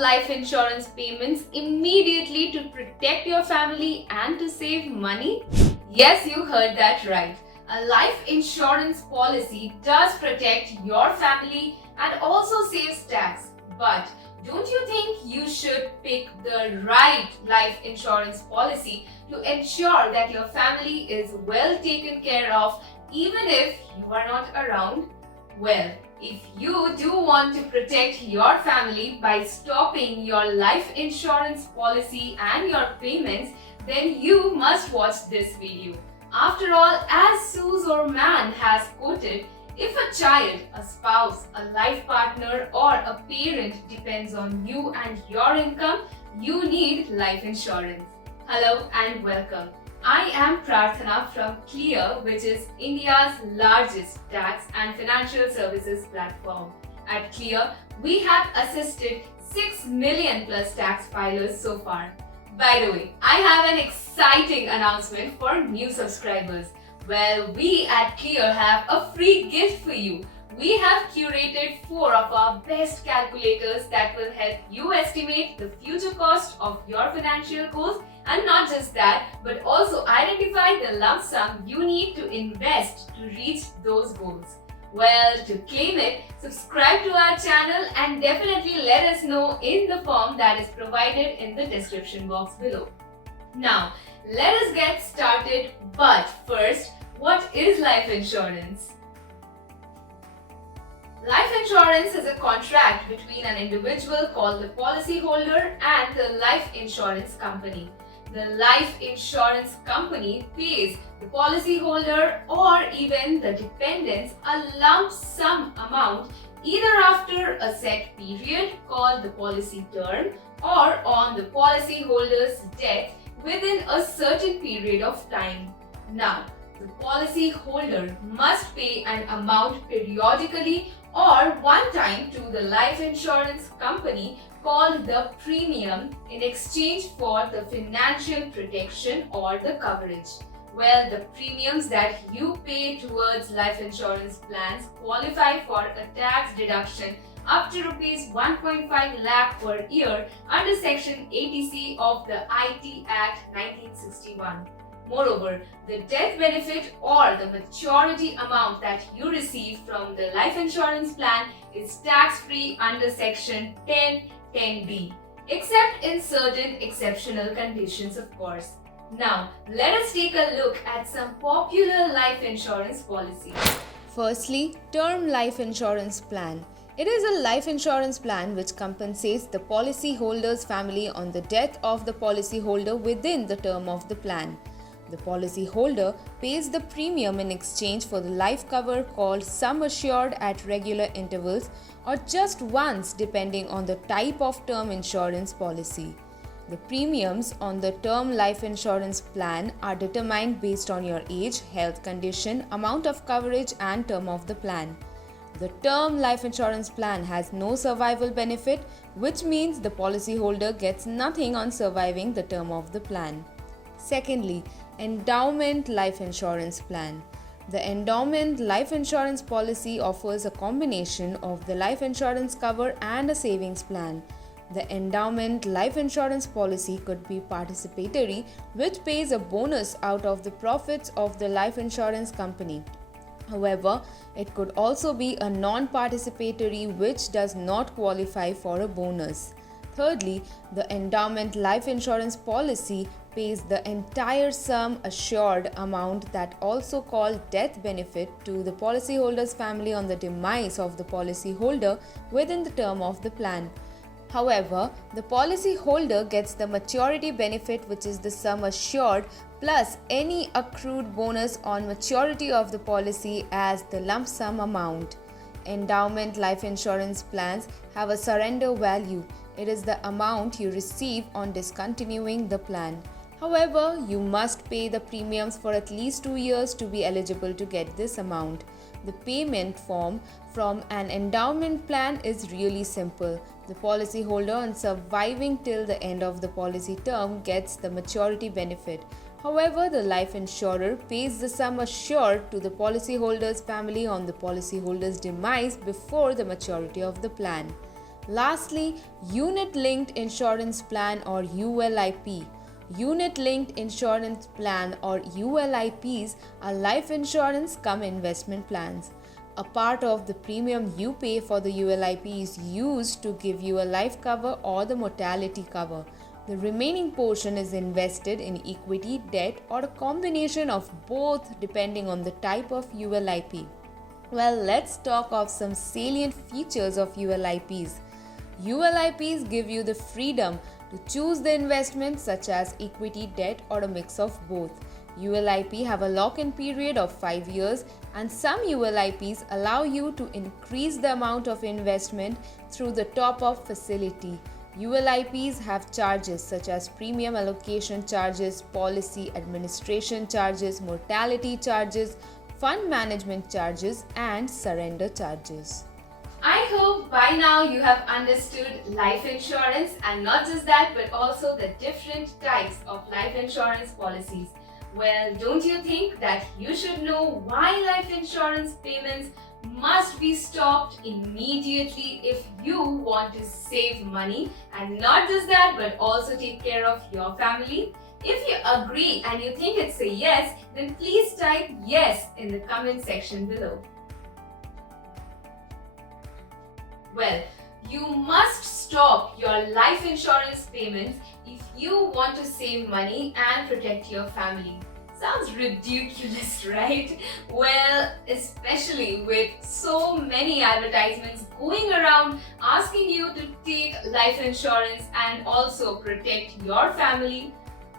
life insurance payments immediately to protect your family and to save money? Yes, you heard that right. A life insurance policy does protect your family and also saves tax. But don't you think you should pick the right life insurance policy to ensure that your family is well taken care of even if you are not around? Well, if you do want to protect your family by stopping your life insurance policy and your payments, then you must watch this video. After all, as Suze or Man has quoted, if a child, a spouse, a life partner, or a parent depends on you and your income, you need life insurance. Hello and welcome. I am Prarthana from Clear, which is India's largest tax and financial services platform. At Clear, we have assisted 6 million plus tax filers so far. By the way, I have an exciting announcement for new subscribers. Well, we at Clear have a free gift for you. We have curated 4 of our best calculators that will help you estimate the future cost of your financial goals, and not just that, but also identify the lump sum you need to invest to reach those goals. Well, to claim it, subscribe to our channel and definitely let us know in the form that is provided in the description box below. Now, let us get started, but first, what is life insurance? Life insurance is a contract between an individual called the policyholder and the life insurance company. The life insurance company pays the policyholder or even the dependents a lump sum amount either after a set period called the policy term or on the policyholder's death within a certain period of time. Now, the policyholder must pay an amount periodically or one time to the life insurance company called the premium in exchange for the financial protection or the coverage. Well, the premiums that you pay towards life insurance plans qualify for a tax deduction up to Rs 1.5 lakh per year under Section 80C of the IT Act 1961. Moreover, the death benefit or the maturity amount that you receive from the life insurance plan is tax-free under Section 10(10)(b), except in certain exceptional conditions, of course. Now, let us take a look at some popular life insurance policies. Firstly, term life insurance plan. It is a life insurance plan which compensates the policyholder's family on the death of the policyholder within the term of the plan. The policyholder pays the premium in exchange for the life cover called sum assured at regular intervals or just once depending on the type of term insurance policy. The premiums on the term life insurance plan are determined based on your age, health condition, amount of coverage and term of the plan. The term life insurance plan has no survival benefit, which means the policyholder gets nothing on surviving the term of the plan. Secondly, endowment life insurance plan. The endowment life insurance policy offers a combination of the life insurance cover and a savings plan. The endowment life insurance policy could be participatory, which pays a bonus out of the profits of the life insurance company. However, it could also be a non-participatory, which does not qualify for a bonus. Thirdly, the endowment life insurance policy pays the entire sum assured amount, that also called death benefit, to the policyholder's family on the demise of the policyholder within the term of the plan. However, the policyholder gets the maturity benefit, which is the sum assured plus any accrued bonus on maturity of the policy as the lump sum amount. Endowment life insurance plans have a surrender value. It is the amount you receive on discontinuing the plan. However, you must pay the premiums for at least 2 years to be eligible to get this amount. The payment form from an endowment plan is really simple. The policyholder, on surviving till the end of the policy term, gets the maturity benefit. However, the life insurer pays the sum assured to the policyholder's family on the policyholder's demise before the maturity of the plan. Lastly, Unit Linked Insurance Plan or ULIP. Unit Linked Insurance Plan or ULIPs are life insurance cum investment plans. A part of the premium you pay for the ULIP is used to give you a life cover or the mortality cover. The remaining portion is invested in equity, debt, or a combination of both depending on the type of ULIP. Well, let's talk of some salient features of ULIPs. ULIPs give you the freedom to choose the investments such as equity, debt, or a mix of both. ULIP have a lock-in period of 5 years, and some ULIPs allow you to increase the amount of investment through the top-up facility. ULIPs have charges such as premium allocation charges, policy administration charges, mortality charges, fund management charges, and surrender charges. I hope by now you have understood life insurance, and not just that but also the different types of life insurance policies. Well, don't you think that you should know why life insurance payments must be stopped immediately if you want to save money, and not just that but also take care of your family? If you agree and you think it's a yes, then please type yes in the comment section below. Well, you must stop your life insurance payments if you want to save money and protect your family. Sounds ridiculous, right? Well, especially with so many advertisements going around asking you to take life insurance and also protect your family.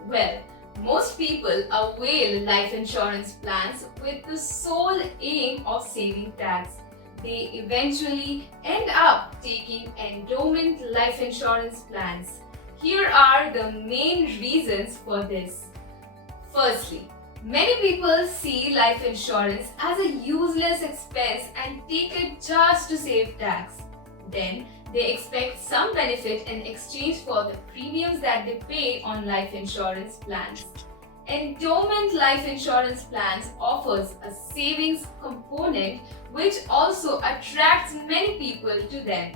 Well, most people avail life insurance plans with the sole aim of saving tax. They eventually end up taking endowment life insurance plans. Here are the main reasons for this. Firstly, many people see life insurance as a useless expense and take it just to save tax. Then, they expect some benefit in exchange for the premiums that they pay on life insurance plans. Endowment life insurance plans offers a savings component which also attracts many people to them.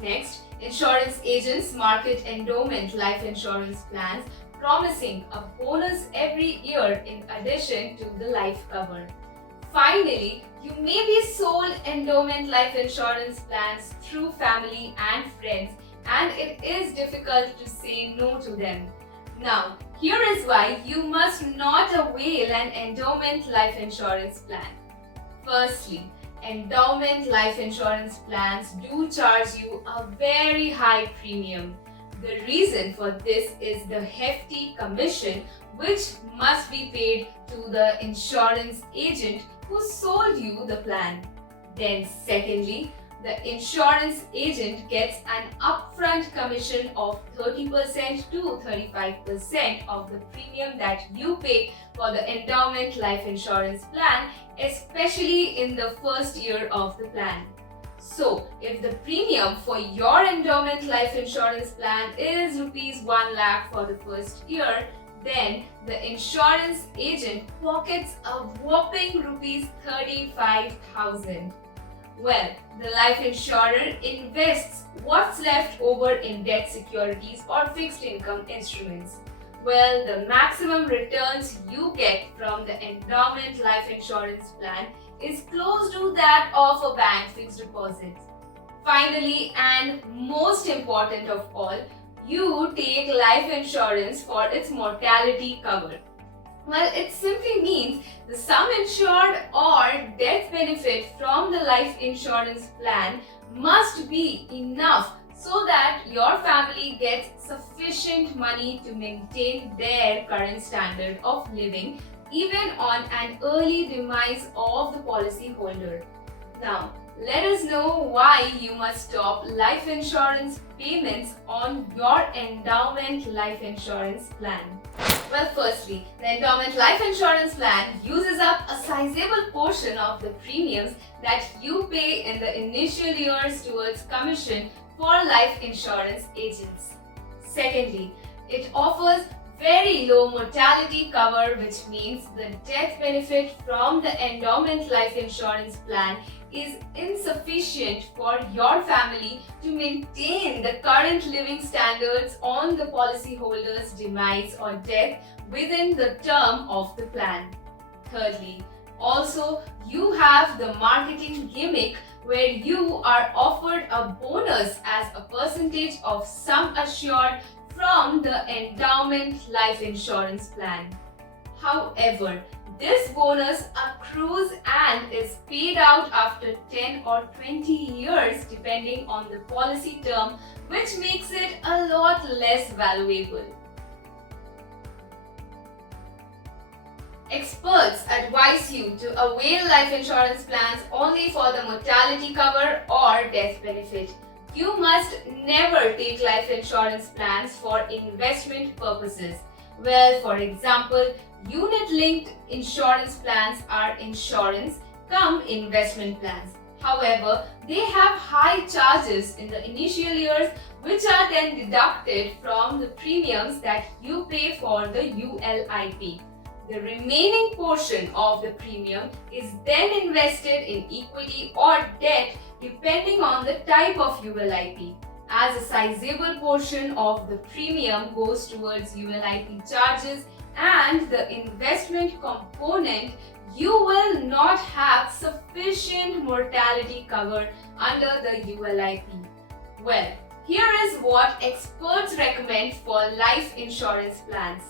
Next, insurance agents market endowment life insurance plans promising a bonus every year in addition to the life cover. Finally, you may be sold endowment life insurance plans through family and friends, and it is difficult to say no to them. Now, here is why you must not avail an endowment life insurance plan. Firstly, endowment life insurance plans do charge you a very high premium. The reason for this is the hefty commission which must be paid to the insurance agent who sold you the plan. Then secondly, the insurance agent gets an upfront commission of 30% to 35% of the premium that you pay for the endowment life insurance plan, especially in the first year of the plan. So, if the premium for your endowment life insurance plan is Rs 1 lakh for the first year, then the insurance agent pockets a whopping Rs 35,000. Well, the life insurer invests what's left over in debt securities or fixed income instruments. Well, the maximum returns you get from the endowment life insurance plan is close to that of a bank fixed deposit. Finally, and most important of all, you take life insurance for its mortality cover. Well, it simply means the sum insured or death benefit from the life insurance plan must be enough so that your family gets sufficient money to maintain their current standard of living even on an early demise of the policyholder. Now, let us know why you must stop life insurance payments on your endowment life insurance plan. Well, firstly, the endowment life insurance plan uses up a sizable portion of the premiums that you pay in the initial years towards commission for life insurance agents. Secondly, it offers very low mortality cover, which means the death benefit from the endowment life insurance plan is insufficient for your family to maintain the current living standards on the policyholder's demise or death within the term of the plan. Thirdly, also you have the marketing gimmick where you are offered a bonus as a percentage of sum assured from the endowment life insurance plan. However, this bonus accrues and is paid out after 10 or 20 years depending on the policy term, which makes it a lot less valuable. Experts advise you to avail life insurance plans only for the mortality cover or death benefit. You must never take life insurance plans for investment purposes. Well, for example, unit-linked insurance plans are insurance cum investment plans. However, they have high charges in the initial years, which are then deducted from the premiums that you pay for the ULIP. The remaining portion of the premium is then invested in equity or debt depending on the type of ULIP. As a sizable portion of the premium goes towards ULIP charges and the investment component, you will not have sufficient mortality cover under the ULIP. Well, here is what experts recommend for life insurance plans.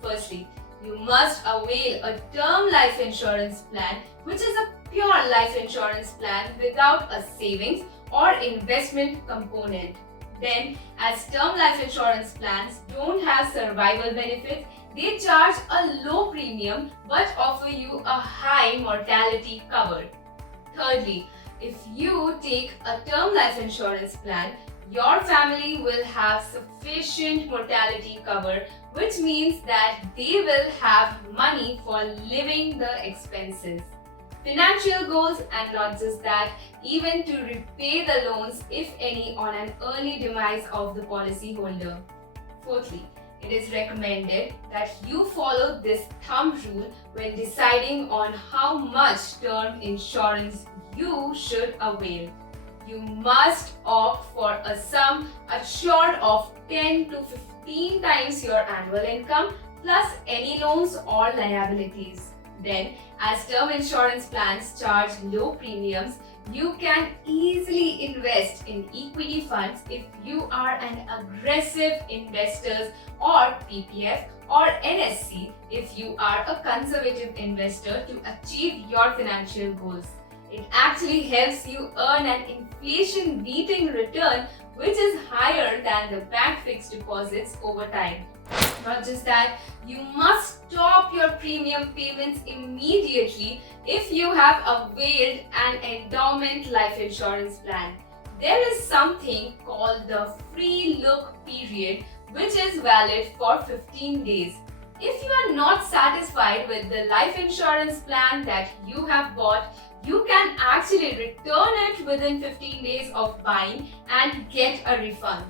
Firstly, you must avail a term life insurance plan, which is a pure life insurance plan without a savings or investment component. Then, as term life insurance plans don't have survival benefits, they charge a low premium but offer you a high mortality cover. Thirdly, if you take a term life insurance plan, your family will have sufficient mortality cover, which means that they will have money for living the expenses, financial goals, and not just that, even to repay the loans, if any, on an early demise of the policyholder. Fourthly, it is recommended that you follow this thumb rule when deciding on how much term insurance you should avail. You must opt for a sum assured of 10 to 15 times your annual income plus any loans or liabilities. Then, as term insurance plans charge low premiums, you can easily invest in equity funds if you are an aggressive investor, or PPF or NSC if you are a conservative investor, to achieve your financial goals. It actually helps you earn an inflation-beating return, which is higher than the bank fixed deposits over time. Not just that, you must stop your premium payments immediately if you have availed an endowment life insurance plan. There is something called the free look period, which is valid for 15 days. If you are not satisfied with the life insurance plan that you have bought, you can actually return it within 15 days of buying and get a refund.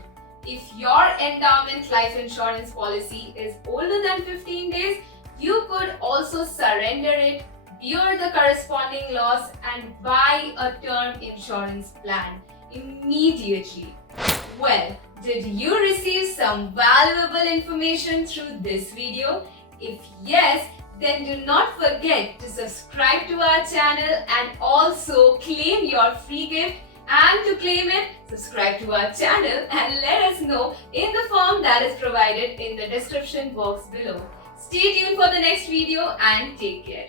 If your endowment life insurance policy is older than 15 days, you could also surrender it, bear the corresponding loss, and buy a term insurance plan immediately. Well, did you receive some valuable information through this video? If yes, then do not forget to subscribe to our channel and also claim your free gift. And to claim it, subscribe to our channel and let us know in the form that is provided in the description box below. Stay tuned for the next video and take care.